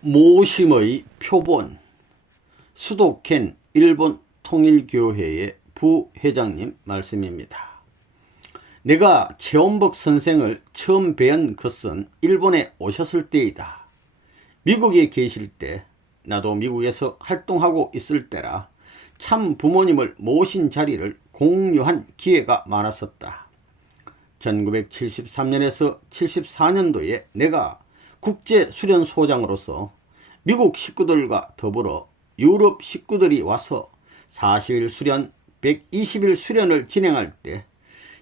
모심의 표본. 수도켄 일본 통일교회의 부회장님 말씀입니다. 내가 최원복 선생을 처음 뵌 것은 일본에 오셨을 때이다. 미국에 계실 때 나도 미국에서 활동하고 있을 때라 참 부모님을 모신 자리를 공유한 기회가 많았었다. 1973년에서 74년도에 내가 국제수련소장으로서 미국 식구들과 더불어 유럽 식구들이 와서 40일 수련, 120일 수련을 진행할 때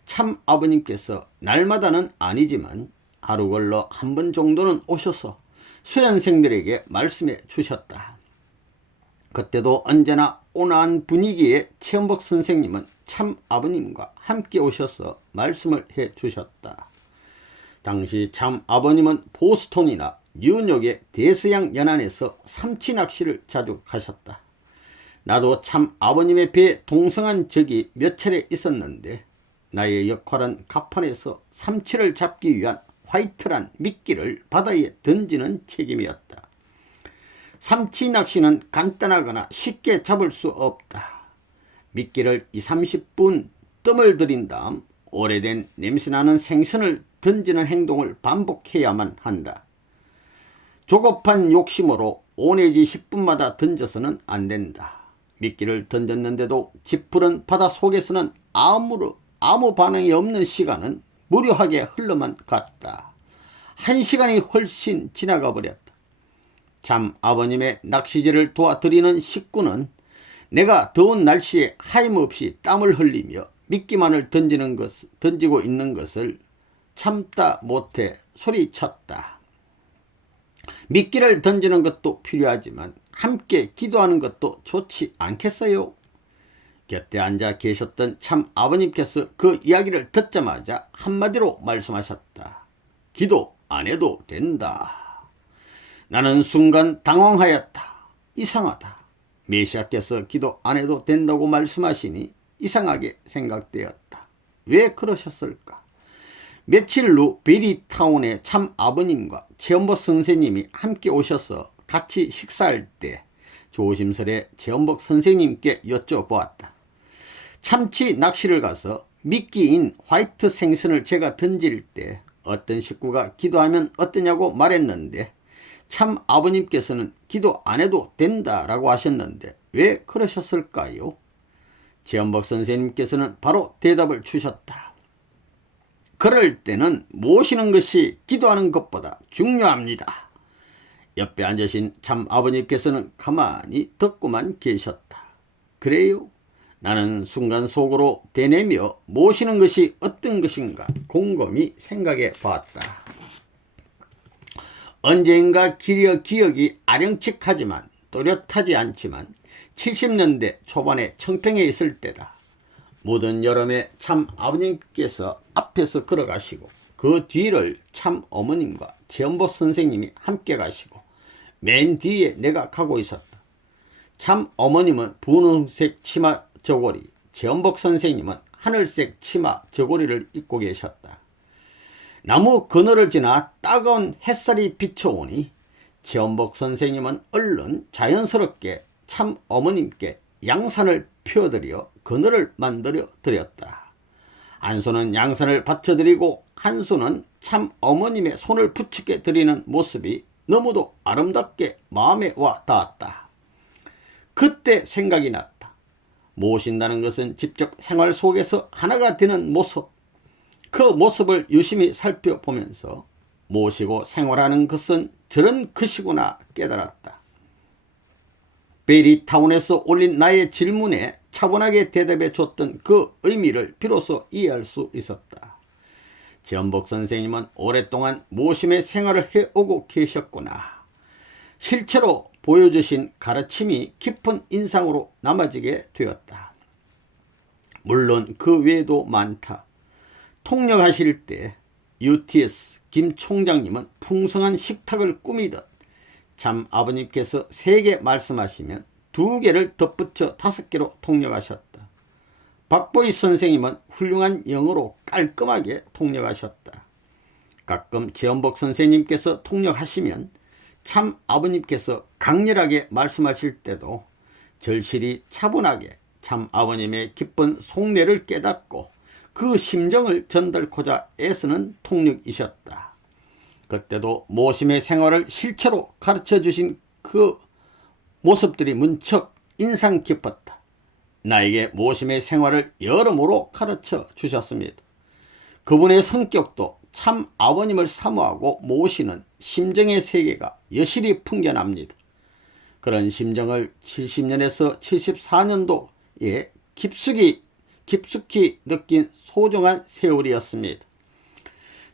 참 아버님께서 날마다는 아니지만 하루 걸러 한 번 정도는 오셔서 수련생들에게 말씀해 주셨다. 그때도 언제나 온화한 분위기의 최원복 선생님은 참 아버님과 함께 오셔서 말씀을 해 주셨다. 당시 참 아버님은 보스턴이나 뉴욕의 대서양 연안에서 삼치 낚시를 자주 가셨다. 나도 참 아버님의 배에 동승한 적이 몇 차례 있었는데 나의 역할은 갑판에서 삼치를 잡기 위한 화이트란 미끼를 바다에 던지는 책임이었다. 삼치 낚시는 간단하거나 쉽게 잡을 수 없다. 미끼를 20-30분 뜸을 들인 다음 오래된 냄새나는 생선을 던지는 행동을 반복해야만 한다. 조급한 욕심으로 5 내지 10분마다 던져서는 안 된다. 미끼를 던졌는데도 짙푸른 바다 속에서는 아무 반응이 없는 시간은 무료하게 흘러만 갔다. 1시간이 훨씬 지나가 버렸다. 참 아버님의 낚시질을 도와드리는 식구는 내가 더운 날씨에 하염없이 땀을 흘리며 미끼만을 던지고 있는 것을 참다 못해 소리쳤다. 미끼를 던지는 것도 필요하지만 함께 기도하는 것도 좋지 않겠어요? 곁에 앉아 계셨던 참 아버님께서 그 이야기를 듣자마자 한마디로 말씀하셨다. 기도 안 해도 된다. 나는 순간 당황하였다. 이상하다. 메시아께서 기도 안 해도 된다고 말씀하시니 이상하게 생각되었다. 왜 그러셨을까? 며칠 후 베리타운에 참 아버님과 최원복 선생님이 함께 오셔서 같이 식사할 때 조심스레 최원복 선생님께 여쭤보았다. 참치 낚시를 가서 미끼인 화이트 생선을 제가 던질 때 어떤 식구가 기도하면 어떠냐고 말했는데 참 아버님께서는 기도 안 해도 된다라고 하셨는데 왜 그러셨을까요? 최원복 선생님께서는 바로 대답을 주셨다. 그럴 때는 모시는 것이 기도하는 것보다 중요합니다. 옆에 앉으신 참 아버님께서는 가만히 듣고만 계셨다. 그래요? 나는 순간 속으로 되뇌며 모시는 것이 어떤 것인가 곰곰이 생각해 보았다. 언젠가 기억이 아령칙하지만 또렷하지 않지만 70년대 초반에 청평에 있을 때다. 모든 여름에 참 아버님께서 앞에서 걸어가시고 그 뒤를 참 어머님과 최원복 선생님이 함께 가시고 맨 뒤에 내가 가고 있었다. 참 어머님은 분홍색 치마 저고리, 최원복 선생님은 하늘색 치마 저고리를 입고 계셨다. 나무 그늘을 지나 따가운 햇살이 비춰오니 최원복 선생님은 얼른 자연스럽게 참 어머님께 양산을 펴드려 그늘을 만들어 드렸다. 한 손은 양산을 받쳐드리고 한 손은 참 어머님의 손을 부축해 드리는 모습이 너무도 아름답게 마음에 와 닿았다. 그때 생각이 났다. 모신다는 것은 직접 생활 속에서 하나가 되는 모습. 그 모습을 유심히 살펴보면서 모시고 생활하는 것은 저런 것이구나 깨달았다. 베리타운에서 올린 나의 질문에 차분하게 대답해 줬던 그 의미를 비로소 이해할 수 있었다. 최원복 선생님은 오랫동안 모심의 생활을 해오고 계셨구나. 실제로 보여주신 가르침이 깊은 인상으로 남아지게 되었다. 물론 그 외에도 많다. 통역하실 때 UTS 김 총장님은 풍성한 식탁을 꾸미듯 참 아버님께서 3개 말씀하시면 2개를 덧붙여 5개로 통역하셨다. 박보희 선생님은 훌륭한 영어로 깔끔하게 통역하셨다. 가끔 최원복 선생님께서 통역하시면 참 아버님께서 강렬하게 말씀하실 때도 절실히 차분하게 참 아버님의 기쁜 속내를 깨닫고 그 심정을 전달코자 애쓰는 통력이셨다. 그때도 모심의 생활을 실체로 가르쳐 주신 그 모습들이 문척 인상 깊었다. 나에게 모심의 생활을 여러모로 가르쳐 주셨습니다. 그분의 성격도 참 아버님을 사모하고 모시는 심정의 세계가 여실히 풍겨납니다. 그런 심정을 70년에서 74년도에 깊숙이 느낀 소중한 세월이었습니다.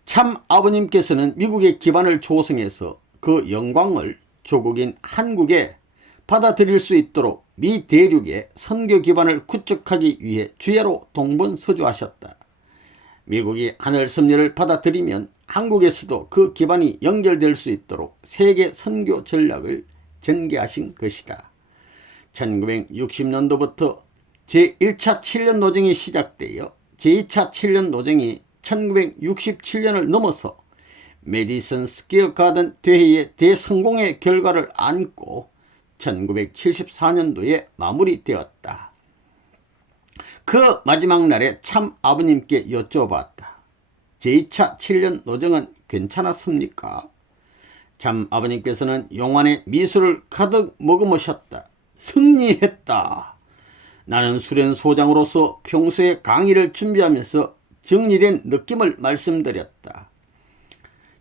참 아버님께서는 미국의 기반을 조성해서 그 영광을 조국인 한국에 받아들일 수 있도록 미 대륙의 선교 기반을 구축하기 위해 주야로 동분서주하셨다. 미국이 하늘 섭리를 받아들이면 한국에서도 그 기반이 연결될 수 있도록 세계 선교 전략을 전개하신 것이다. 1960년도부터 제1차 7년 노정이 시작되어 제2차 7년 노정이 1967년을 넘어서 메디슨 스퀘어 가든 대회의 대성공의 결과를 안고 1974년도에 마무리되었다. 그 마지막 날에 참 아버님께 여쭤봤다. 제2차 7년 노정은 괜찮았습니까? 참 아버님께서는 용안에 미소를 가득 머금으셨다. 승리했다. 나는 수련소장으로서 평소에 강의를 준비하면서 정리된 느낌을 말씀드렸다.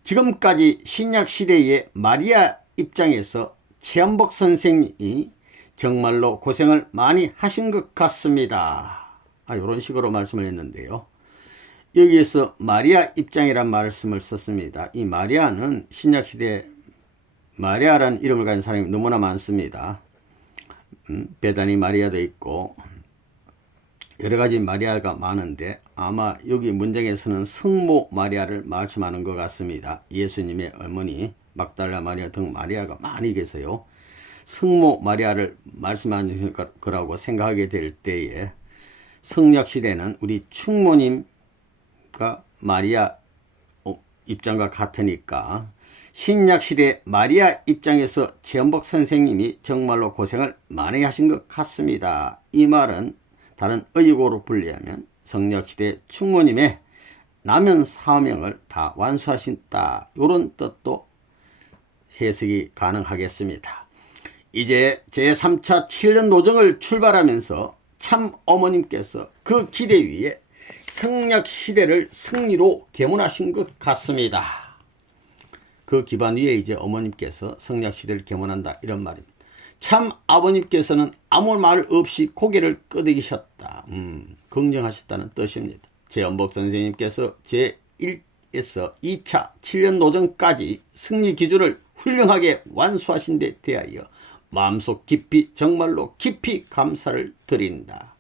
지금까지 신약시대의 마리아 입장에서 최한복 선생님이 정말로 고생을 많이 하신 것 같습니다. 이런 식으로 말씀을 했는데요. 여기에서 마리아 입장이란 말씀을 썼습니다. 이 마리아는 신약시대에 마리아라는 이름을 가진 사람이 너무나 많습니다. 베다니 마리아도 있고 여러가지 마리아가 많은데 아마 여기 문장에서는 성모 마리아를 말씀하는 것 같습니다. 예수님의 어머니 막달라 마리아 등 마리아가 많이 계세요. 성모 마리아를 말씀하는 거라고 생각하게 될 때에 성약시대는 우리 충모님과 마리아 입장과 같으니까 신약시대 마리아 입장에서 최한복 선생님이 정말로 고생을 많이 하신 것 같습니다. 이 말은 다른 의역어로 분리하면 성약시대 충모님의 남은 사명을 다 완수하신다. 이런 뜻도 해석이 가능하겠습니다. 이제 제3차 7년 노정을 출발하면서 참 어머님께서 그 기대 위에 성약시대를 승리로 개문하신 것 같습니다. 그 기반 위에 이제 어머님께서 성약시대를 개문한다 이런 말입니다. 참 아버님께서는 아무 말 없이 고개를 끄덕이셨다. 긍정하셨다는 뜻입니다. 최한복 선생님께서 제1에서 2차 7년 노정까지 승리 기준을 훌륭하게 완수하신 데 대하여 마음속 깊이 정말로 깊이 감사를 드린다.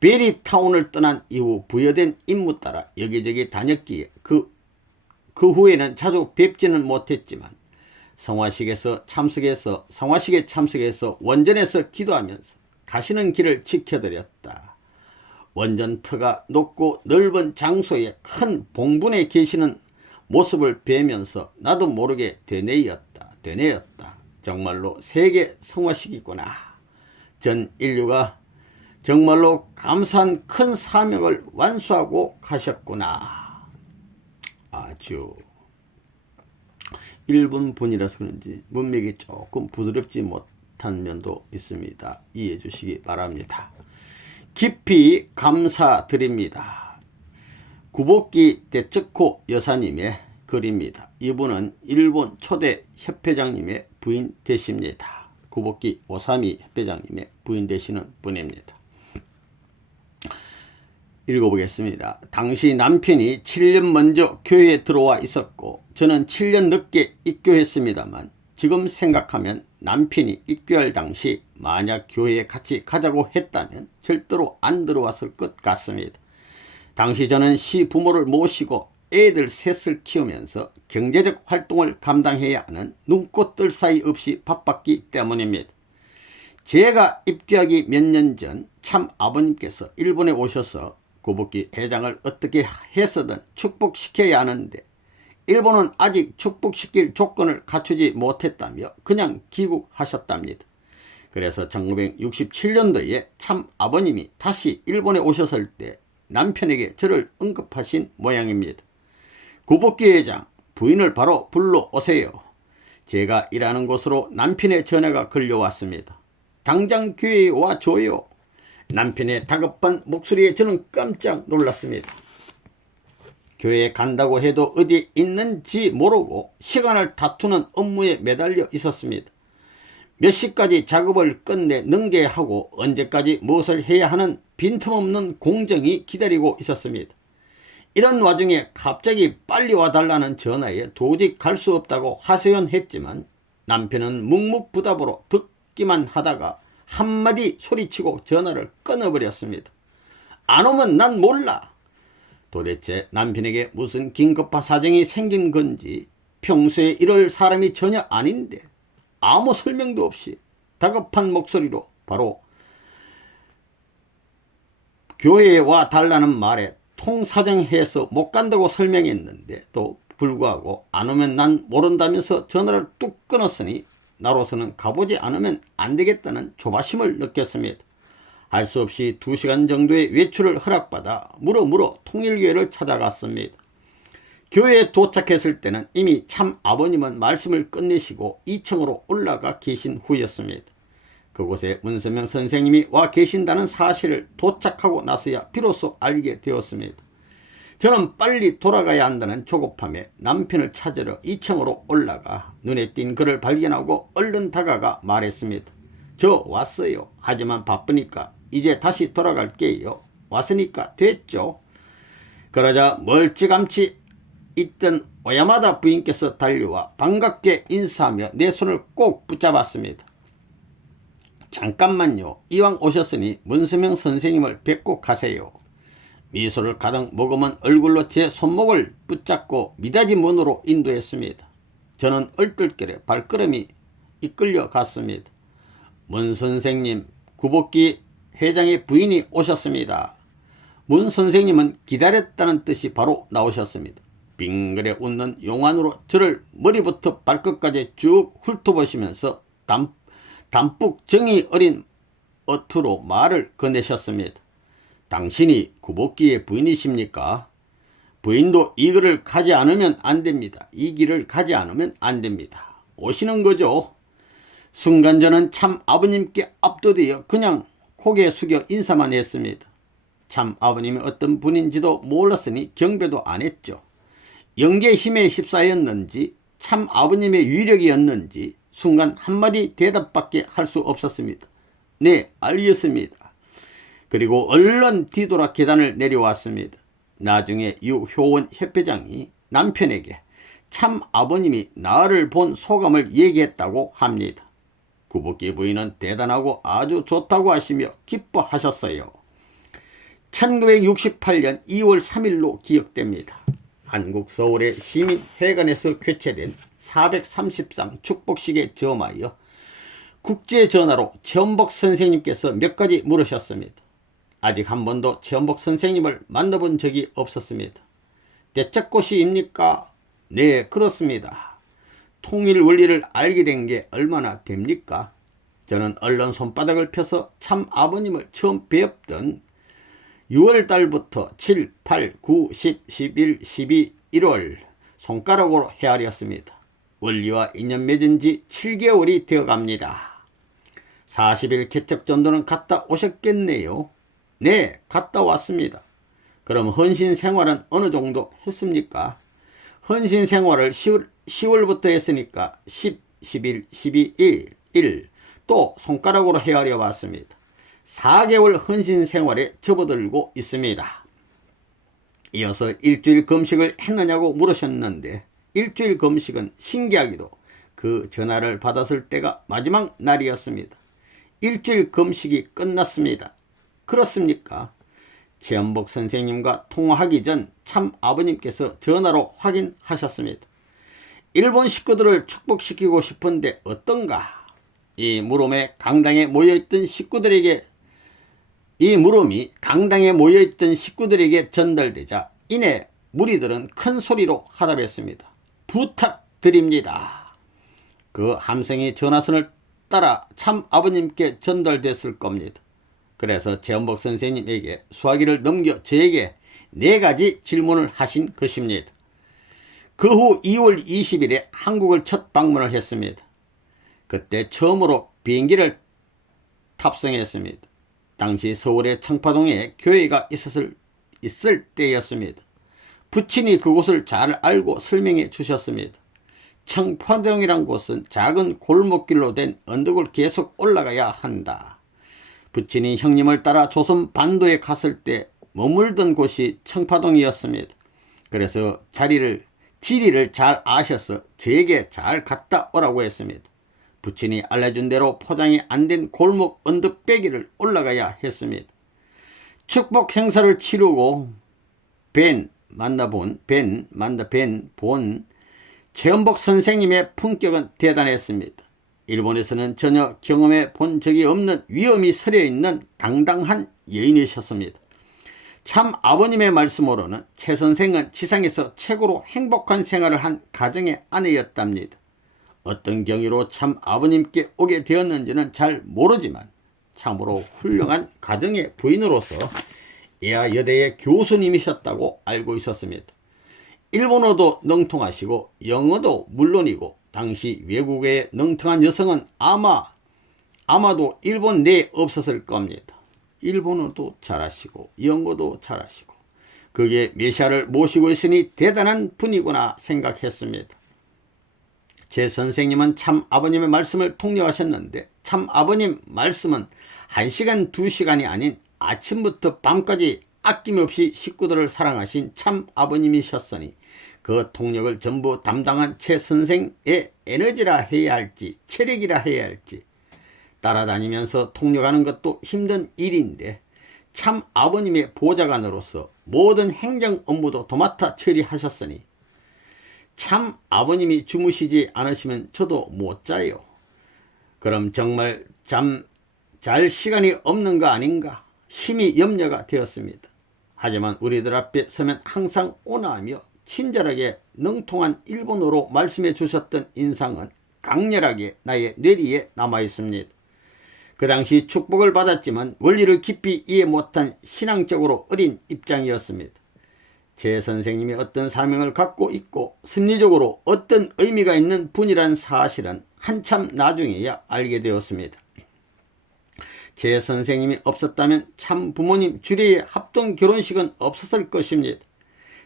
베리타운을 떠난 이후 부여된 임무 따라 여기저기 다녔기에 그 후에는 자주 뵙지는 못했지만 성화식에 참석해서 원전에서 기도하면서 가시는 길을 지켜드렸다. 원전터가 높고 넓은 장소에 큰 봉분에 계시는 모습을 뵈면서 나도 모르게 되뇌었다. 정말로 세계 성화식이구나. 전 인류가 정말로 감사한 큰 사명을 완수하고 가셨구나. 아주 일본 분이라서 그런지 문맥이 조금 부드럽지 못한 면도 있습니다. 이해해 주시기 바랍니다. 깊이 감사드립니다. 구복기 데츠코 여사님의 글입니다. 이분은 일본 초대 협회장님의 부인 되십니다. 구복기 오사미 협회장님의 부인 되시는 분입니다. 읽어보겠습니다. 당시 남편이 7년 먼저 교회에 들어와 있었고 저는 7년 늦게 입교했습니다만 지금 생각하면 남편이 입교할 당시 만약 교회에 같이 가자고 했다면 절대로 안 들어왔을 것 같습니다. 당시 저는 시부모를 모시고 애들 셋을 키우면서 경제적 활동을 감당해야 하는 눈꽃 뜰 사이 없이 바빴기 때문입니다. 제가 입교하기 몇 년 전 참 아버님께서 일본에 오셔서 구복기 회장을 어떻게 해서든 축복시켜야 하는데 일본은 아직 축복시킬 조건을 갖추지 못했다며 그냥 귀국하셨답니다. 그래서 1967년도에 참 아버님이 다시 일본에 오셨을 때 남편에게 저를 언급하신 모양입니다. 구복기 회장, 부인을 바로 불러오세요. 제가 일하는 곳으로 남편의 전화가 걸려왔습니다. 당장 교회에 와줘요. 남편의 다급한 목소리에 저는 깜짝 놀랐습니다. 교회에 간다고 해도 어디 있는지 모르고 시간을 다투는 업무에 매달려 있었습니다. 몇 시까지 작업을 끝내 넘겨야 하고 언제까지 무엇을 해야 하는 빈틈없는 공정이 기다리고 있었습니다. 이런 와중에 갑자기 빨리 와달라는 전화에 도저히 갈 수 없다고 하소연했지만 남편은 묵묵부답으로 듣기만 하다가 한마디 소리치고 전화를 끊어버렸습니다. 안 오면 난 몰라. 도대체 남편에게 무슨 긴급한 사정이 생긴 건지 평소에 이럴 사람이 전혀 아닌데 아무 설명도 없이 다급한 목소리로 바로 교회에 와 달라는 말에 통사정해서 못 간다고 설명했는데 또 불구하고 안 오면 난 모른다면서 전화를 뚝 끊었으니 나로서는 가보지 않으면 안 되겠다는 조바심을 느꼈습니다. 할 수 없이 2시간 정도의 외출을 허락받아 물어 통일교회를 찾아갔습니다. 교회에 도착했을 때는 이미 참 아버님은 말씀을 끝내시고 2층으로 올라가 계신 후였습니다. 그곳에 문서명 선생님이 와 계신다는 사실을 도착하고 나서야 비로소 알게 되었습니다. 저는 빨리 돌아가야 한다는 조급함에 남편을 찾으러 2층으로 올라가 눈에 띈 그를 발견하고 얼른 다가가 말했습니다. 저 왔어요. 하지만 바쁘니까 이제 다시 돌아갈게요. 왔으니까 됐죠. 그러자 멀찌감치 있던 오야마다 부인께서 달려와 반갑게 인사하며 내 손을 꼭 붙잡았습니다. 잠깐만요. 이왕 오셨으니 문서명 선생님을 뵙고 가세요. 미소를 가득 머금은 얼굴로 제 손목을 붙잡고 미닫이 문으로 인도했습니다. 저는 얼떨결에 발걸음이 이끌려 갔습니다. 문 선생님, 구복기 회장의 부인이 오셨습니다. 문 선생님은 기다렸다는 뜻이 바로 나오셨습니다. 빙그레 웃는 용안으로 저를 머리부터 발끝까지 쭉 훑어보시면서 담뿍 정이 어린 어투로 말을 건네셨습니다. 당신이 구복기의 부인이십니까? 부인도 이 길을 가지 않으면 안 됩니다. 이 길을 가지 않으면 안 됩니다. 오시는 거죠? 순간 저는 참 아버님께 압도되어 그냥 고개 숙여 인사만 했습니다. 참 아버님이 어떤 분인지도 몰랐으니 경배도 안 했죠. 영계의 힘에 휩싸였는지 참 아버님의 위력이었는지 순간 한마디 대답밖에 할 수 없었습니다. 네, 알겠습니다. 그리고 얼른 뒤돌아 계단을 내려왔습니다. 나중에 유효원 협회장이 남편에게 참 아버님이 나를 본 소감을 얘기했다고 합니다. 구복기 부인은 대단하고 아주 좋다고 하시며 기뻐하셨어요. 1968년 2월 3일로 기억됩니다. 한국 서울의 시민회관에서 개최된 433 축복식에 점하여 국제전화로 최원복 선생님께서 몇 가지 물으셨습니다. 아직 한 번도 최원복 선생님을 만나본 적이 없었습니다. 대책고시입니까? 네, 그렇습니다. 통일 원리를 알게 된 게 얼마나 됩니까? 저는 얼른 손바닥을 펴서 참 아버님을 처음 뵙던 6월 달부터 7, 8, 9, 10, 11, 12, 1월 손가락으로 헤아렸습니다. 원리와 인연 맺은 지 7개월이 되어갑니다. 40일 개척 전도는 갔다 오셨겠네요. 네, 갔다 왔습니다. 그럼 헌신 생활은 어느 정도 했습니까? 헌신 생활을 10월부터 했으니까 10, 11, 12, 1, 또 손가락으로 헤아려 봤습니다. 4개월 헌신 생활에 접어들고 있습니다. 이어서 일주일 금식을 했느냐고 물으셨는데 일주일 금식은 신기하게도 그 전화를 받았을 때가 마지막 날이었습니다. 일주일 금식이 끝났습니다. 그렇습니까? 최원복 선생님과 통화하기 전 참 아버님께서 전화로 확인하셨습니다. 일본 식구들을 축복시키고 싶은데 어떤가? 이 물음이 강당에 모여있던 식구들에게 전달되자 이내 무리들은 큰 소리로 화답했습니다. 부탁드립니다. 그 함성이 전화선을 따라 참 아버님께 전달됐을 겁니다. 그래서 최원복 선생님에게 수화기를 넘겨 저에게 4가지 질문을 하신 것입니다. 그 후 2월 20일에 한국을 첫 방문을 했습니다. 그때 처음으로 비행기를 탑승했습니다. 당시 서울의 청파동에 교회가 있을 때였습니다. 부친이 그곳을 잘 알고 설명해 주셨습니다. 청파동이란 곳은 작은 골목길로 된 언덕을 계속 올라가야 한다. 부친이 형님을 따라 조선 반도에 갔을 때 머물던 곳이 청파동이었습니다. 그래서 지리를 잘 아셔서 저에게 잘 갔다 오라고 했습니다. 부친이 알려준 대로 포장이 안 된 골목 언덕배기를 올라가야 했습니다. 축복 행사를 치르고 최원복 선생님의 품격은 대단했습니다. 일본에서는 전혀 경험해 본 적이 없는 위엄이 서려있는 당당한 여인이셨습니다. 참 아버님의 말씀으로는 최 선생은 지상에서 최고로 행복한 생활을 한 가정의 아내였답니다. 어떤 경위로 참 아버님께 오게 되었는지는 잘 모르지만 참으로 훌륭한 가정의 부인으로서 예하 여대의 교수님이셨다고 알고 있었습니다. 일본어도 능통하시고 영어도 물론이고 당시 외국에 능통한 여성은 아마도 일본 내에 없었을 겁니다. 일본어도 잘하시고 영어도 잘하시고 그게 메시아를 모시고 있으니 대단한 분이구나 생각했습니다. 제 선생님은 참 아버님의 말씀을 통역하셨는데 참 아버님 말씀은 1시간 2시간이 아닌 아침부터 밤까지 아낌없이 식구들을 사랑하신 참 아버님이셨으니 그 통역을 전부 담당한 제 선생의 에너지라 해야 할지 체력이라 해야 할지 따라다니면서 통역하는 것도 힘든 일인데 참 아버님의 보좌관으로서 모든 행정 업무도 도맡아 처리하셨으니 참 아버님이 주무시지 않으시면 저도 못 자요. 그럼 정말 잘 시간이 없는 거 아닌가 심히 염려가 되었습니다. 하지만 우리들 앞에 서면 항상 온화하며 친절하게 능통한 일본어로 말씀해 주셨던 인상은 강렬하게 나의 뇌리에 남아 있습니다. 그 당시 축복을 받았지만 원리를 깊이 이해 못한 신앙적으로 어린 입장이었습니다. 제 선생님이 어떤 사명을 갖고 있고 심리적으로 어떤 의미가 있는 분이란 사실은 한참 나중에야 알게 되었습니다. 제 선생님이 없었다면 참 부모님 주례의 합동 결혼식은 없었을 것입니다.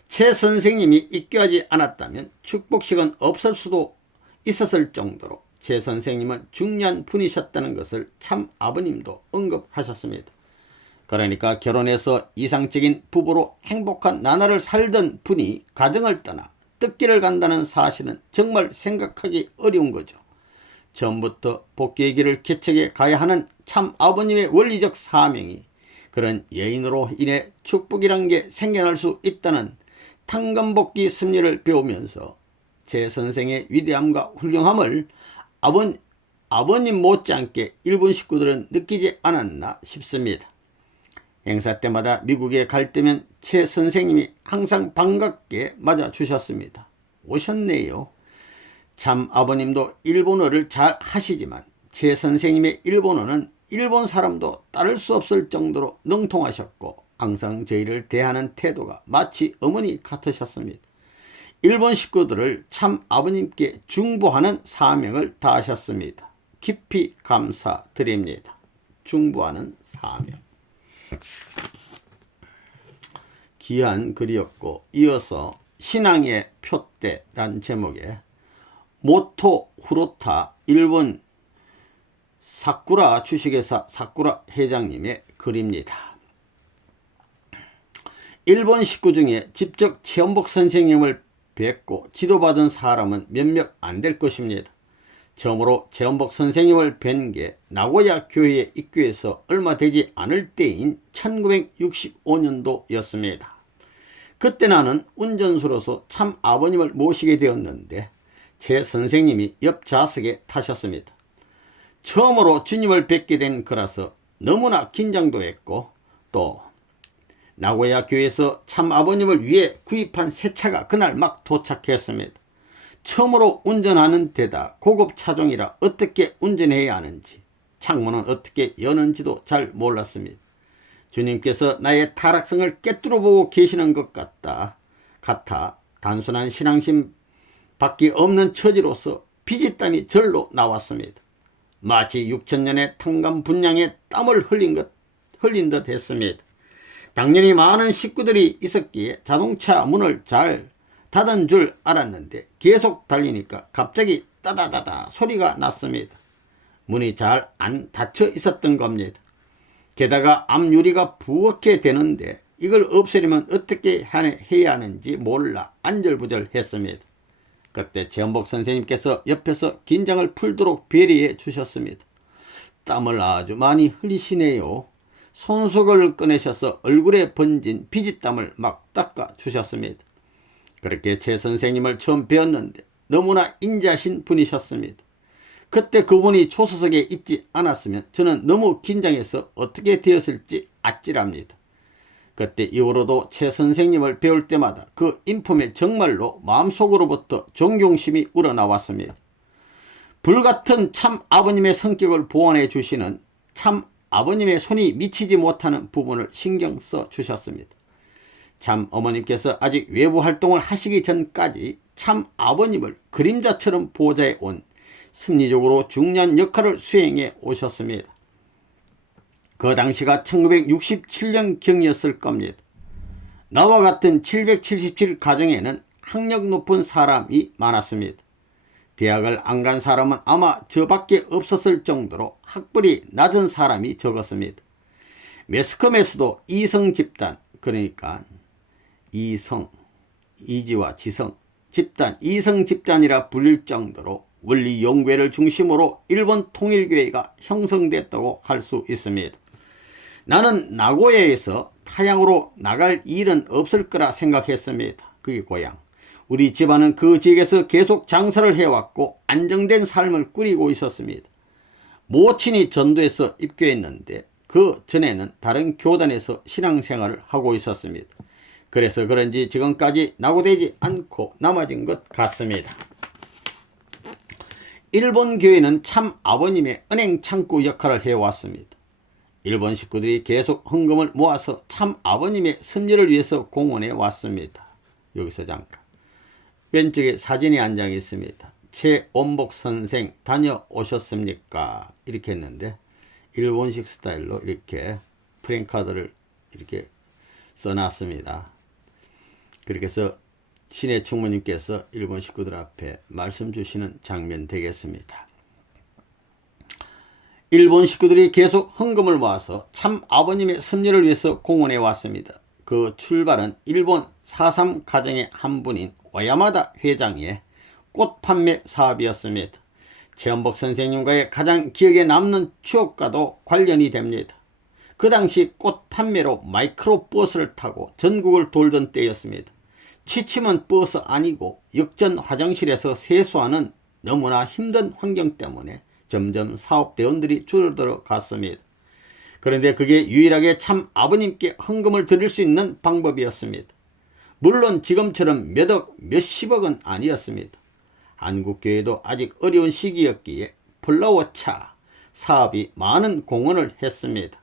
제 선생님이 입교하지 않았다면 축복식은 없을 수도 있었을 정도로 제 선생님은 중요한 분이셨다는 것을 참 아버님도 언급하셨습니다. 그러니까 결혼해서 이상적인 부부로 행복한 나날을 살던 분이 가정을 떠나 뜻길을 간다는 사실은 정말 생각하기 어려운 거죠. 처음부터 복귀의 길을 개척해 가야 하는 참 아버님의 원리적 사명이 그런 여인으로 인해 축복이란 게 생겨날 수 있다는 탕감복귀 심리를 배우면서 제 선생의 위대함과 훌륭함을 아버님 못지않게 일본 식구들은 느끼지 않았나 싶습니다. 행사 때마다 미국에 갈 때면 제 선생님이 항상 반갑게 맞아주셨습니다. 오셨네요. 참 아버님도 일본어를 잘 하시지만 제 선생님의 일본어는 일본 사람도 따를 수 없을 정도로 능통하셨고 항상 저희를 대하는 태도가 마치 어머니 같으셨습니다. 일본 식구들을 참 아버님께 중보하는 사명을 다하셨습니다. 깊이 감사드립니다. 중보하는 사명. 귀한 글이었고 이어서 신앙의 표대란 제목의 모토 후로타 일본 사쿠라 주식회사 사쿠라 회장님의 글입니다. 일본 식구 중에 직접 최원복 선생님을 뵙고 지도받은 사람은 몇몇 안 될 것입니다. 처음으로 최원복 선생님을 뵌 게 나고야 교회에 입교해서 얼마 되지 않을 때인 1965년도였습니다. 그때 나는 운전수로서 참 아버님을 모시게 되었는데 제 선생님이 옆 좌석에 타셨습니다. 처음으로 주님을 뵙게 된 거라서 너무나 긴장도 했고 또 나고야 교회에서 참 아버님을 위해 구입한 새 차가 그날 막 도착했습니다. 처음으로 운전하는 데다 고급 차종이라 어떻게 운전해야 하는지, 창문은 어떻게 여는지도 잘 몰랐습니다. 주님께서 나의 타락성을 꿰뚫어 보고 계시는 것 같아 단순한 신앙심 밖에 없는 처지로서 피지땀이 절로 나왔습니다. 마치 6천년의 탕감 분량의 땀을 흘린 듯 했습니다. 당연히 많은 식구들이 있었기에 자동차 문을 잘 닫은 줄 알았는데 계속 달리니까 갑자기 따다다다 소리가 났습니다. 문이 잘 안 닫혀 있었던 겁니다. 게다가 앞유리가 부엌에 되는데 이걸 없애려면 어떻게 해야 하는지 몰라 안절부절했습니다. 그때 최원복 선생님께서 옆에서 긴장을 풀도록 배려해 주셨습니다. 땀을 아주 많이 흘리시네요. 손수건을 꺼내셔서 얼굴에 번진 피지땀을 막 닦아 주셨습니다. 그렇게 최 선생님을 처음 배웠는데 너무나 인자하신 분이셨습니다. 그때 그분이 초소석에 있지 않았으면 저는 너무 긴장해서 어떻게 되었을지 아찔합니다. 그때 이후로도 최 선생님을 배울 때마다 그 인품에 정말로 마음속으로부터 존경심이 우러나왔습니다. 불같은 참 아버님의 성격을 보완해 주시는 참 아버님의 손이 미치지 못하는 부분을 신경 써 주셨습니다. 참 어머님께서 아직 외부 활동을 하시기 전까지 참 아버님을 그림자처럼 보좌해 온 심리적으로 중요한 역할을 수행해 오셨습니다. 그 당시가 1967년경이었을 겁니다. 나와 같은 777 가정에는 학력 높은 사람이 많았습니다. 대학을 안 간 사람은 아마 저밖에 없었을 정도로 학벌이 낮은 사람이 적었습니다. 매스컴에서도 이성 집단, 그러니까 이성, 이지와 지성, 집단, 이성 집단이라 불릴 정도로 원리 용괴를 중심으로 일본 통일교회가 형성됐다고 할 수 있습니다. 나는 나고야에서 타양으로 나갈 일은 없을 거라 생각했습니다. 그게 고향. 우리 집안은 그 지역에서 계속 장사를 해왔고 안정된 삶을 꾸리고 있었습니다. 모친이 전도에서 입교했는데 그 전에는 다른 교단에서 신앙생활을 하고 있었습니다. 그래서 그런지 지금까지 낙오되지 않고 남아진 것 같습니다. 일본 교회는 참 아버님의 은행 창구 역할을 해왔습니다. 일본 식구들이 계속 헌금을 모아서 참 아버님의 섭리를 위해서 공헌해 왔습니다. 여기서 잠깐. 왼쪽에 사진이 한 장 있습니다. 최원복 선생 다녀오셨습니까? 이렇게 했는데 일본식 스타일로 이렇게 프랭카드를 이렇게 써놨습니다. 그렇게 해서 신의 충모님께서 일본 식구들 앞에 말씀 주시는 장면 되겠습니다. 일본 식구들이 계속 헌금을 모아서 참 아버님의 섭리를 위해서 공헌해 왔습니다. 그 출발은 일본 4.3 가정의 한 분인 오야마다 회장의 꽃 판매 사업이었습니다. 최원복 선생님과의 가장 기억에 남는 추억과도 관련이 됩니다. 그 당시 꽃 판매로 마이크로 버스를 타고 전국을 돌던 때였습니다. 취침은 버스 아니고 역전 화장실에서 세수하는 너무나 힘든 환경 때문에 점점 사업대원들이 줄어들어 갔습니다. 그런데 그게 유일하게 참 아버님께 헌금을 드릴 수 있는 방법이었습니다. 물론 지금처럼 몇억 몇십억은 아니었습니다. 한국교회도 아직 어려운 시기였기에 플라워차 사업이 많은 공헌을 했습니다.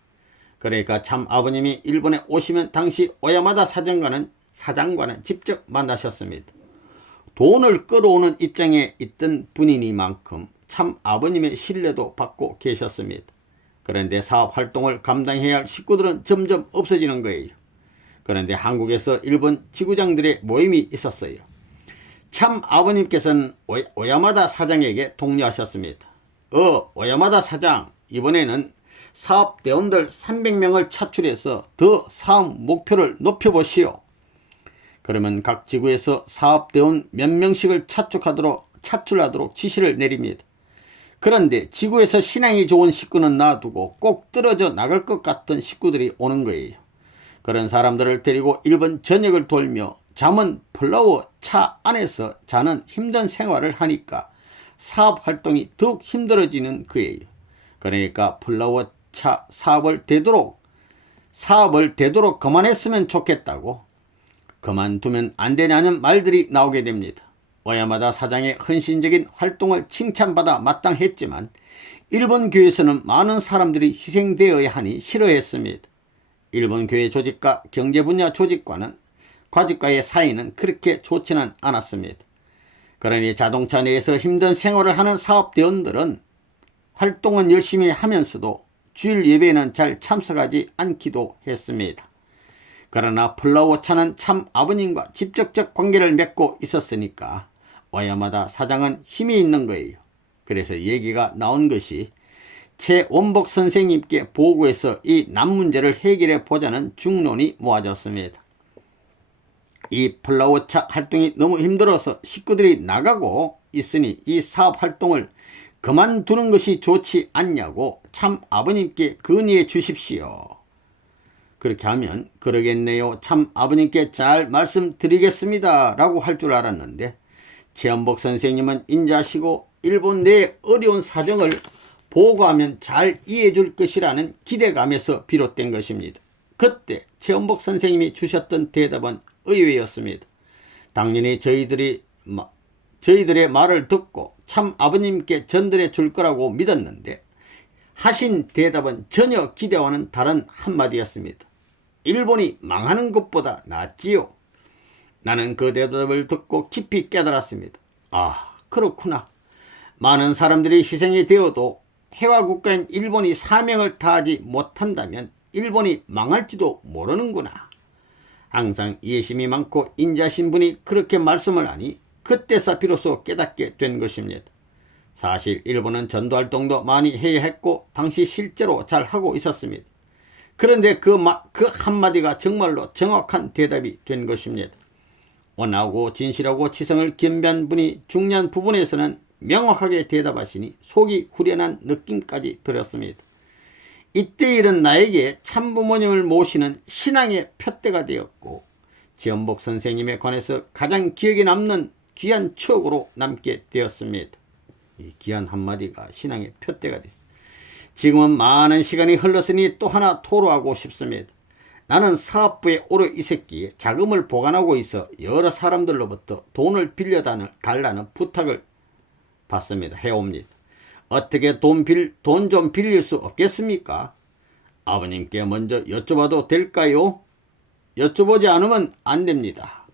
그러니까 참 아버님이 일본에 오시면 당시 오야마다 사장과는 직접 만나셨습니다. 돈을 끌어오는 입장에 있던 분이니만큼 참 아버님의 신뢰도 받고 계셨습니다. 그런데 사업 활동을 감당해야 할 식구들은 점점 없어지는 거예요. 그런데 한국에서 일본 지구장들의 모임이 있었어요. 참 아버님께서는 오야마다 사장에게 독려하셨습니다. 오야마다 사장, 이번에는 사업대원들 300명을 차출해서 더 사업 목표를 높여보시오. 그러면 각 지구에서 사업대원 몇 명씩을 차출하도록 지시를 내립니다. 그런데 지구에서 신앙이 좋은 식구는 놔두고 꼭 떨어져 나갈 것 같은 식구들이 오는 거예요. 그런 사람들을 데리고 일본 전역을 돌며 잠은 플라워 차 안에서 자는 힘든 생활을 하니까 사업 활동이 더욱 힘들어지는 거예요. 그러니까 플라워 차 사업을 되도록 그만했으면 좋겠다고, 그만두면 안 되냐는 말들이 나오게 됩니다. 오야마다 사장의 헌신적인 활동을 칭찬받아 마땅했지만 일본 교회에서는 많은 사람들이 희생되어야 하니 싫어했습니다. 일본 교회 조직과 경제 분야 조직과는 과직과의 사이는 그렇게 좋지는 않았습니다. 그러니 자동차 내에서 힘든 생활을 하는 사업대원들은 활동은 열심히 하면서도 주일 예배에는 잘 참석하지 않기도 했습니다. 그러나 플라워차는 참 아버님과 직접적 관계를 맺고 있었으니까 오야마다 사장은 힘이 있는 거예요. 그래서 얘기가 나온 것이 최원복 선생님께 보고해서 이 남 문제를 해결해 보자는 중론이 모아졌습니다. 이 플라워차 활동이 너무 힘들어서 식구들이 나가고 있으니 이 사업 활동을 그만두는 것이 좋지 않냐고 참 아버님께 건의해 주십시오. 그렇게 하면 그러겠네요. 참 아버님께 잘 말씀드리겠습니다 라고 할 줄 알았는데 최원복 선생님은 인자시고 일본 내의 어려운 사정을 보고하면 잘 이해해 줄 것이라는 기대감에서 비롯된 것입니다. 그때 최원복 선생님이 주셨던 대답은 의외였습니다. 당연히 저희들의 말을 듣고 참 아버님께 전달해 줄 거라고 믿었는데 하신 대답은 전혀 기대와는 다른 한마디였습니다. 일본이 망하는 것보다 낫지요. 나는 그 대답을 듣고 깊이 깨달았습니다. 아, 그렇구나. 많은 사람들이 희생이 되어도 해화국가인 일본이 사명을 다하지 못한다면 일본이 망할지도 모르는구나. 항상 이해심이 많고 인자신 분이 그렇게 말씀을 하니 그때서 비로소 깨닫게 된 것입니다. 사실 일본은 전도활동도 많이 해야 했고 당시 실제로 잘 하고 있었습니다. 그런데 그 한마디가 정말로 정확한 대답이 된 것입니다. 온하고 진실하고 지성을 겸비한 분이 중요한 부분에서는 명확하게 대답하시니 속이 후련한 느낌까지 들었습니다. 이때 일은 나에게 참부모님을 모시는 신앙의 표대가 되었고 지원복 선생님에 관해서 가장 기억에 남는 귀한 추억으로 남게 되었습니다. 이 귀한 한마디가 신앙의 표대가 됐습니다. 지금은 많은 시간이 흘렀으니 또 하나 토로하고 싶습니다. 나는 사업부에 오래 있었기에 자금을 보관하고 있어 여러 사람들로부터 돈을 빌려달라는 부탁을 받습니다. 해옵니다. 어떻게 돈 좀 빌릴 수 없겠습니까? 아버님께 먼저 여쭤봐도 될까요? 여쭤보지 않으면 안 됩니다.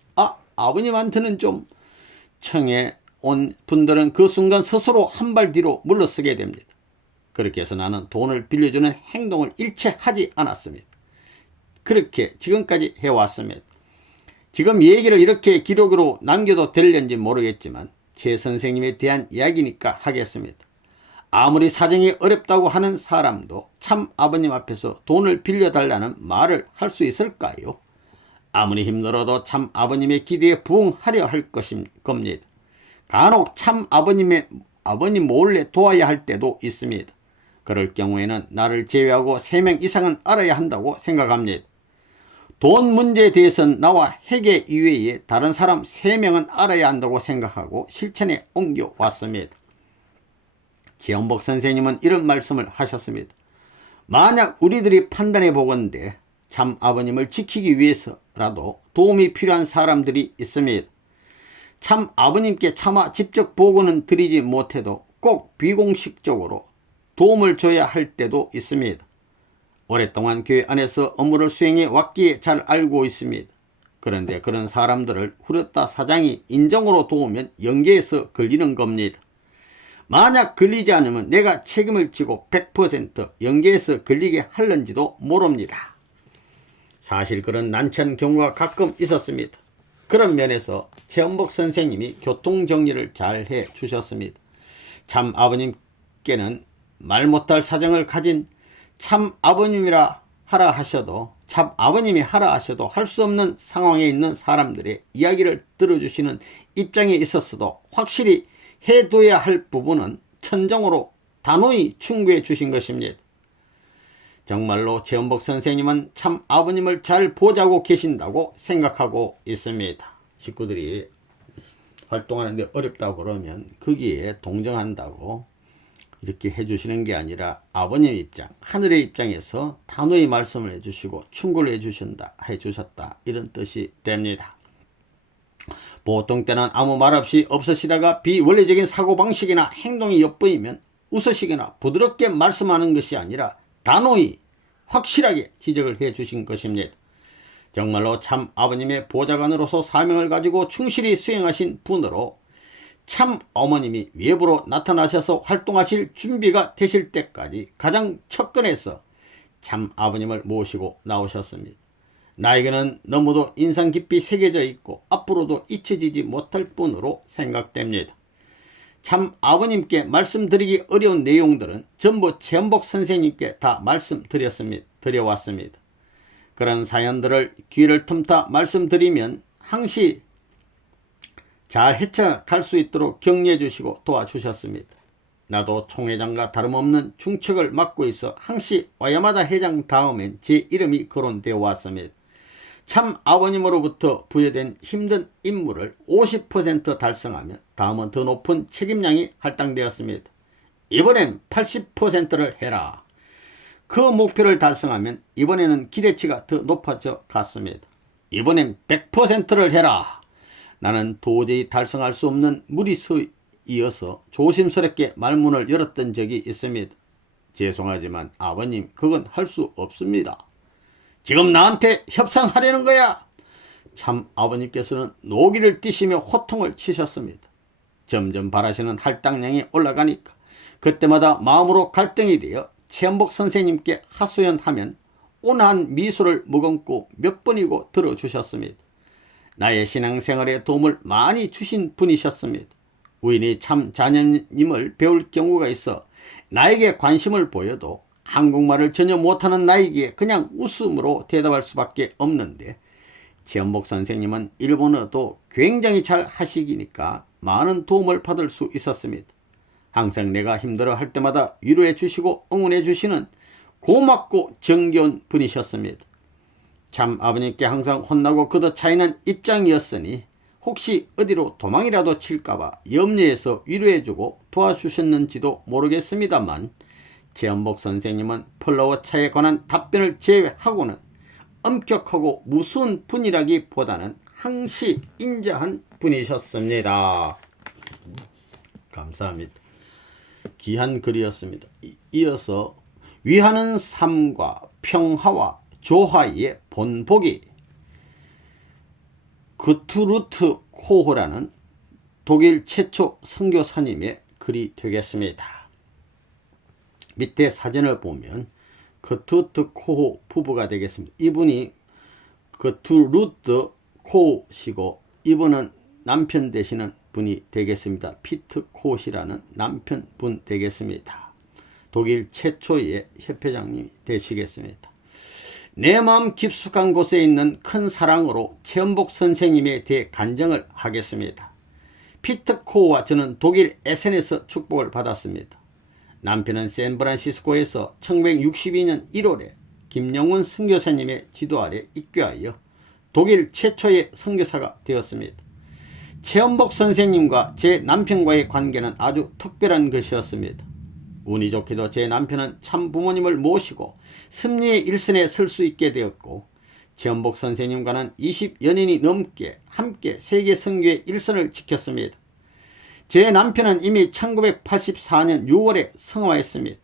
아버님한테는 좀 청해 온 분들은 그 순간 스스로 한 발 뒤로 물러서게 됩니다. 그렇게 해서 나는 돈을 빌려주는 행동을 일체 하지 않았습니다. 그렇게 지금까지 해왔습니다. 지금 얘기를 이렇게 기록으로 남겨도 될는지 모르겠지만 제 선생님에 대한 이야기니까 하겠습니다. 아무리 사정이 어렵다고 하는 사람도 참 아버님 앞에서 돈을 빌려달라는 말을 할 수 있을까요? 아무리 힘들어도 참 아버님의 기대에 부응하려 할 겁니다. 간혹 참 아버님 몰래 도와야 할 때도 있습니다. 그럴 경우에는 나를 제외하고 3명 이상은 알아야 한다고 생각합니다. 돈 문제에 대해서는 나와 회계 이외에 다른 사람 3명은 알아야 한다고 생각하고 실천에 옮겨왔습니다. 지원복 선생님은 이런 말씀을 하셨습니다. 만약 우리들이 판단해 보건대 참 아버님을 지키기 위해서라도 도움이 필요한 사람들이 있습니다. 참 아버님께 차마 직접 보고는 드리지 못해도 꼭 비공식적으로 도움을 줘야 할 때도 있습니다. 오랫동안 교회 안에서 업무를 수행해 왔기에 잘 알고 있습니다. 그런데 그런 사람들을 후렸다 사장이 인정으로 도우면 연계해서 걸리는 겁니다. 만약 걸리지 않으면 내가 책임을 지고 100% 연계해서 걸리게 할는지도 모릅니다. 사실 그런 난처한 경우가 가끔 있었습니다. 그런 면에서 최원복 선생님이 교통정리를 잘 해주셨습니다. 참 아버님께는 말 못할 사정을 가진 참 아버님이라 하라 하셔도 참 아버님이 하라 하셔도 할 수 없는 상황에 있는 사람들의 이야기를 들어주시는 입장에 있었어도 확실히 해둬야 할 부분은 천정으로 단호히 충고해 주신 것입니다. 정말로 최원복 선생님은 참 아버님을 잘 보자고 계신다고 생각하고 있습니다. 식구들이 활동하는데 어렵다고 그러면 거기에 동정한다고 이렇게 해주시는 게 아니라 아버님 입장, 하늘의 입장에서 단호히 말씀을 해주시고 충고를 해주셨다 이런 뜻이 됩니다. 보통 때는 아무 말 없이 없으시다가 비원리적인 사고방식이나 행동이 엿보이면 웃으시거나 부드럽게 말씀하는 것이 아니라 단호히 확실하게 지적을 해 주신 것입니다. 정말로 참 아버님의 보좌관으로서 사명을 가지고 충실히 수행하신 분으로 참 어머님이 외부로 나타나셔서 활동하실 준비가 되실 때까지 가장 첫근에서 참 아버님을 모시고 나오셨습니다. 나에게는 너무도 인상 깊이 새겨져 있고 앞으로도 잊혀지지 못할 분으로 생각됩니다. 참 아버님께 말씀드리기 어려운 내용들은 전부 최연복 선생님께 다 말씀드려왔습니다. 그런 사연들을 귀를 틈타 말씀드리면 항시 잘 헤쳐갈 수 있도록 격려해 주시고 도와주셨습니다. 나도 총회장과 다름없는 중책을 맡고 있어 항시 와야마다 회장 다음엔 제 이름이 거론되어 왔습니다. 참 아버님으로부터 부여된 힘든 임무를 50% 달성하면 다음은 더 높은 책임량이 할당되었습니다. 이번엔 80%를 해라. 그 목표를 달성하면 이번에는 기대치가 더 높아져 갔습니다. 이번엔 100%를 해라. 나는 도저히 달성할 수 없는 무리수이어서 조심스럽게 말문을 열었던 적이 있습니다. 죄송하지만 아버님, 그건 할 수 없습니다. 지금 나한테 협상하려는 거야. 참 아버님께서는 노기를 띠시며 호통을 치셨습니다. 점점 바라시는 할당량이 올라가니까 그때마다 마음으로 갈등이 되어 최연복 선생님께 하소연하면 온화한 미소를 머금고 몇 번이고 들어주셨습니다. 나의 신앙생활에 도움을 많이 주신 분이셨습니다. 우연히 참 자녀님을 배울 경우가 있어 나에게 관심을 보여도 한국말을 전혀 못하는 나에게 그냥 웃음으로 대답할 수밖에 없는데 최연복 선생님은 일본어도 굉장히 잘 하시기니까 많은 도움을 받을 수 있었습니다. 항상 내가 힘들어 할 때마다 위로해 주시고 응원해 주시는 고맙고 정겨운 분이셨습니다. 참 아버님께 항상 혼나고 그도 차이는 입장이었으니 혹시 어디로 도망이라도 칠까봐 염려해서 위로해주고 도와주셨는지도 모르겠습니다만 최연복 선생님은 플라워차에 관한 답변을 제외하고는 엄격하고 무서운 분이라기보다는 항시 인자한 분이셨습니다. 감사합니다. 귀한 글이었습니다. 이어서 위하는 삶과 평화와 조화의 본보기 그투르트 코호라는 독일 최초 선교사님의 글이 되겠습니다. 밑에 사진을 보면 그투르트 코호 부부가 되겠습니다. 이분이 그투르트 코시고 이분은 남편 되시는 분이 되겠습니다. 피트 코시라는 남편분 되겠습니다. 독일 최초의 협회장님이 되시겠습니다. 내 마음 깊숙한 곳에 있는 큰 사랑으로 최연복 선생님에 대해 간증을 하겠습니다. 피트 코와 저는 독일 에센에서 축복을 받았습니다. 남편은 샌프란시스코에서 1962년 1월에 김영훈 선교사님의 지도 아래 입교하여 독일 최초의 선교사가 되었습니다. 최연복 선생님과 제 남편과의 관계는 아주 특별한 것이었습니다. 운이 좋게도 제 남편은 참 부모님을 모시고 승리의 일선에 설 수 있게 되었고 최연복 선생님과는 20여 년이 넘게 함께 세계 선교의 일선을 지켰습니다. 제 남편은 이미 1984년 6월에 성화했습니다.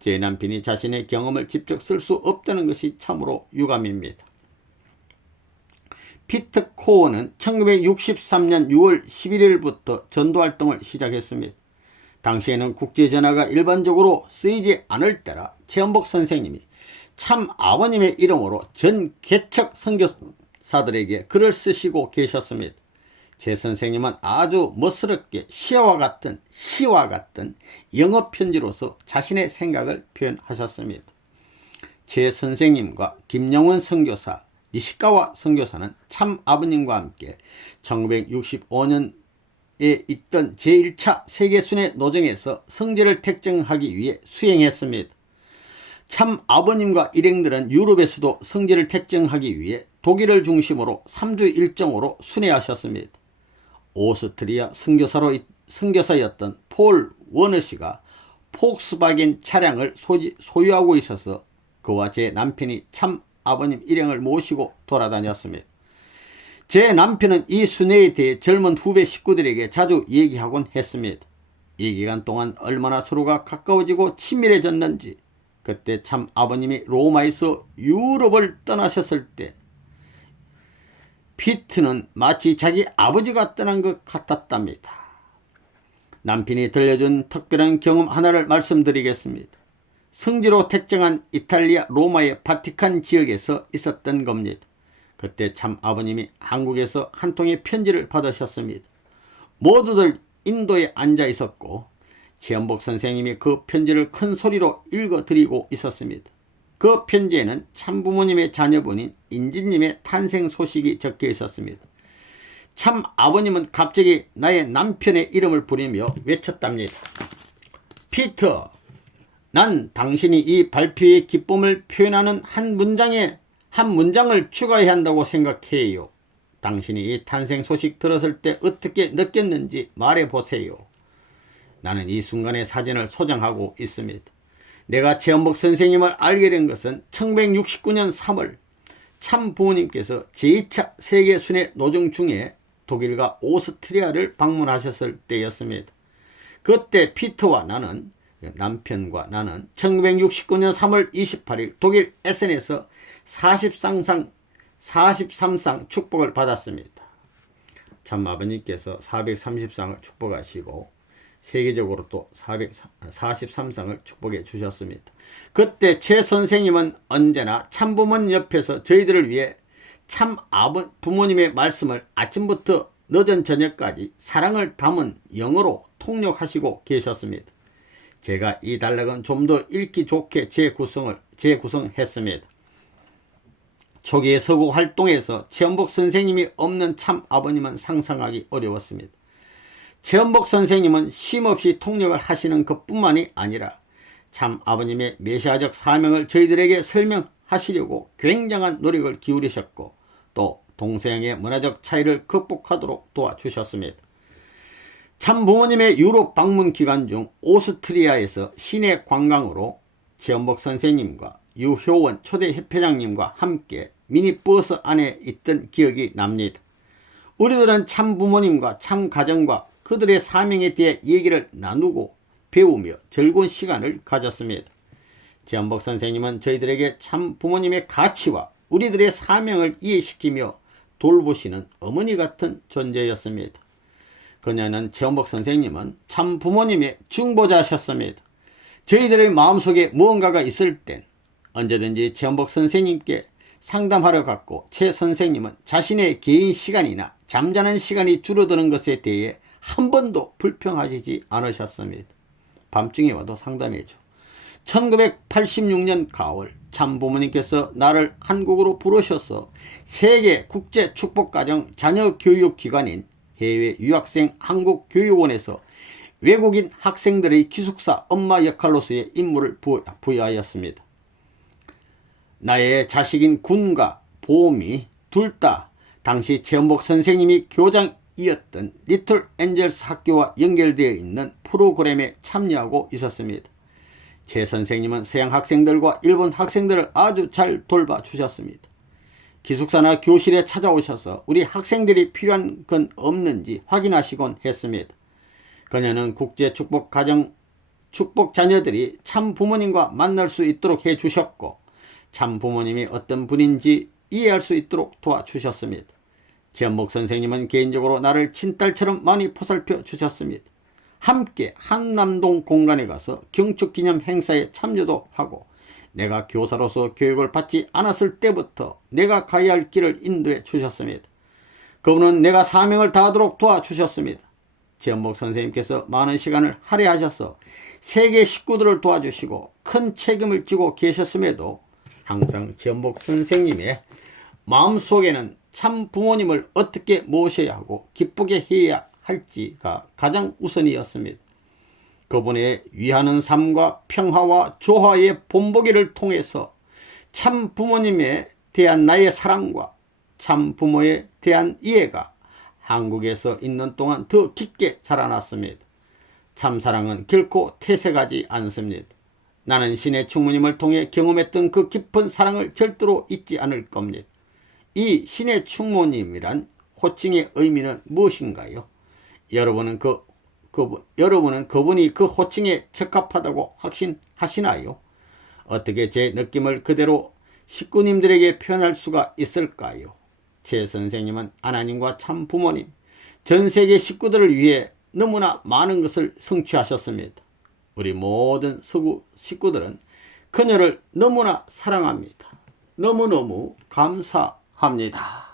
제 남편이 자신의 경험을 직접 쓸 수 없다는 것이 참으로 유감입니다. 피트 코어는 1963년 6월 11일부터 전도활동을 시작했습니다. 당시에는 국제전화가 일반적으로 쓰이지 않을 때라 최연복 선생님이 참 아버님의 이름으로 전 개척 선교사들에게 글을 쓰시고 계셨습니다. 제 선생님은 아주 멋스럽게 시와 같은 영어 편지로서 자신의 생각을 표현하셨습니다. 제 선생님과 김영훈 선교사, 니시카와 선교사는 참 아버님과 함께 1965년에 있던 제1차 세계순회 노정에서 성지를 택정하기 위해 수행했습니다. 참 아버님과 일행들은 유럽에서도 성지를 택정하기 위해 독일을 중심으로 3주 일정으로 순회하셨습니다. 오스트리아 선교사였던 폴 워너 씨가 폭스바겐 차량을 소유하고 있어서 그와 제 남편이 참 아버님 일행을 모시고 돌아다녔습니다. 제 남편은 이 순애에 대해 젊은 후배 식구들에게 자주 얘기하곤 했습니다. 이 기간 동안 얼마나 서로가 가까워지고 친밀해졌는지. 그때 참 아버님이 로마에서 유럽을 떠나셨을 때 피트는 마치 자기 아버지가 떠난 것 같았답니다. 남편이 들려준 특별한 경험 하나를 말씀드리겠습니다. 성지로 택정한 이탈리아 로마의 바티칸 지역에서 있었던 겁니다. 그때 참 아버님이 한국에서 한 통의 편지를 받으셨습니다. 모두들 인도에 앉아 있었고 최연복 선생님이 그 편지를 큰 소리로 읽어드리고 있었습니다. 그 편지에는 참부모님의 자녀분인 인진님의 탄생 소식이 적혀 있었습니다. 참 아버님은 갑자기 나의 남편의 이름을 부르며 외쳤답니다. 피터, 난 당신이 이 발표의 기쁨을 표현하는 한 문장을 추가해야 한다고 생각해요. 당신이 이 탄생 소식 들었을 때 어떻게 느꼈는지 말해보세요. 나는 이 순간의 사진을 소장하고 있습니다. 내가 최연복 선생님을 알게 된 것은 1969년 3월 참 부모님께서 제2차 세계순회 노정 중에 독일과 오스트리아를 방문하셨을 때였습니다. 그때 피터와 나는, 남편과 나는 1969년 3월 28일 독일 에센에서 43상 축복을 받았습니다. 참 아버님께서 430상을 축복하시고 세계적으로 또 43상을 축복해 주셨습니다. 그때 최 선생님은 언제나 참부모님 옆에서 저희들을 위해 참 부모님의 말씀을 아침부터 늦은 저녁까지 사랑을 담은 영어로 통역하시고 계셨습니다. 제가 이 단락은 좀 더 읽기 좋게 재구성했습니다. 초기에 서구 활동에서 최연복 선생님이 없는 참 아버님은 상상하기 어려웠습니다. 최연복 선생님은 쉼없이 통역을 하시는 것뿐만이 아니라 참 아버님의 메시아적 사명을 저희들에게 설명하시려고 굉장한 노력을 기울이셨고 또 동서양의 문화적 차이를 극복하도록 도와주셨습니다. 참 부모님의 유럽 방문 기간 중 오스트리아에서 시내 관광으로 최연복 선생님과 유효원 초대 협회장님과 함께 미니버스 안에 있던 기억이 납니다. 우리들은 참 부모님과 참 가정과 그들의 사명에 대해 얘기를 나누고 배우며 즐거운 시간을 가졌습니다. 최연복 선생님은 저희들에게 참 부모님의 가치와 우리들의 사명을 이해시키며 돌보시는 어머니 같은 존재였습니다. 그녀는 최연복 선생님은 참 부모님의 중보자셨습니다. 저희들의 마음속에 무언가가 있을 땐 언제든지 최연복 선생님께 상담하러 갔고 최 선생님은 자신의 개인 시간이나 잠자는 시간이 줄어드는 것에 대해 한 번도 불평하시지 않으셨습니다. 밤중에 와도 상담해줘. 1986년 가을 참 부모님께서 나를 한국으로 부르셔서 세계 국제 축복가정 자녀교육기관인 해외 유학생 한국교육원에서 외국인 학생들의 기숙사 엄마 역할로서의 임무를 부여하였습니다. 나의 자식인 군과 보험이 둘 다 당시 최연복 선생님이 교장이었던 리틀 엔젤스 학교와 연결되어 있는 프로그램에 참여하고 있었습니다. 최 선생님은 서양 학생들과 일본 학생들을 아주 잘 돌봐주셨습니다. 기숙사나 교실에 찾아오셔서 우리 학생들이 필요한 건 없는지 확인하시곤 했습니다. 그녀는 국제 축복 자녀들이 참 부모님과 만날 수 있도록 해주셨고 참 부모님이 어떤 분인지 이해할 수 있도록 도와주셨습니다. 최연복 선생님은 개인적으로 나를 친딸처럼 많이 보살펴 주셨습니다. 함께 한남동 공간에 가서 경축기념 행사에 참여도 하고 내가 교사로서 교육을 받지 않았을 때부터 내가 가야 할 길을 인도해 주셨습니다. 그분은 내가 사명을 다하도록 도와주셨습니다. 최연복 선생님께서 많은 시간을 할애하셔서 세계 식구들을 도와주시고 큰 책임을 지고 계셨음에도 항상 최연복 선생님의 마음속에는 참 부모님을 어떻게 모셔야 하고 기쁘게 해야 할지가 가장 우선이었습니다. 그분의 위하는 삶과 평화와 조화의 본보기를 통해서 참 부모님에 대한 나의 사랑과 참 부모에 대한 이해가 한국에서 있는 동안 더 깊게 자라났습니다. 참 사랑은 결코 퇴색하지 않습니다. 나는 신의 충모님을 통해 경험했던 그 깊은 사랑을 절대로 잊지 않을 겁니다. 이 신의 충모님이란 호칭의 의미는 무엇인가요? 여러분은 그분이 그 호칭에 적합하다고 확신하시나요? 어떻게 제 느낌을 그대로 식구님들에게 표현할 수가 있을까요? 제 선생님은 하나님과 참 부모님, 전 세계 식구들을 위해 너무나 많은 것을 성취하셨습니다. 우리 모든 서구 식구들은 그녀를 너무나 사랑합니다. 너무너무 감사합니다.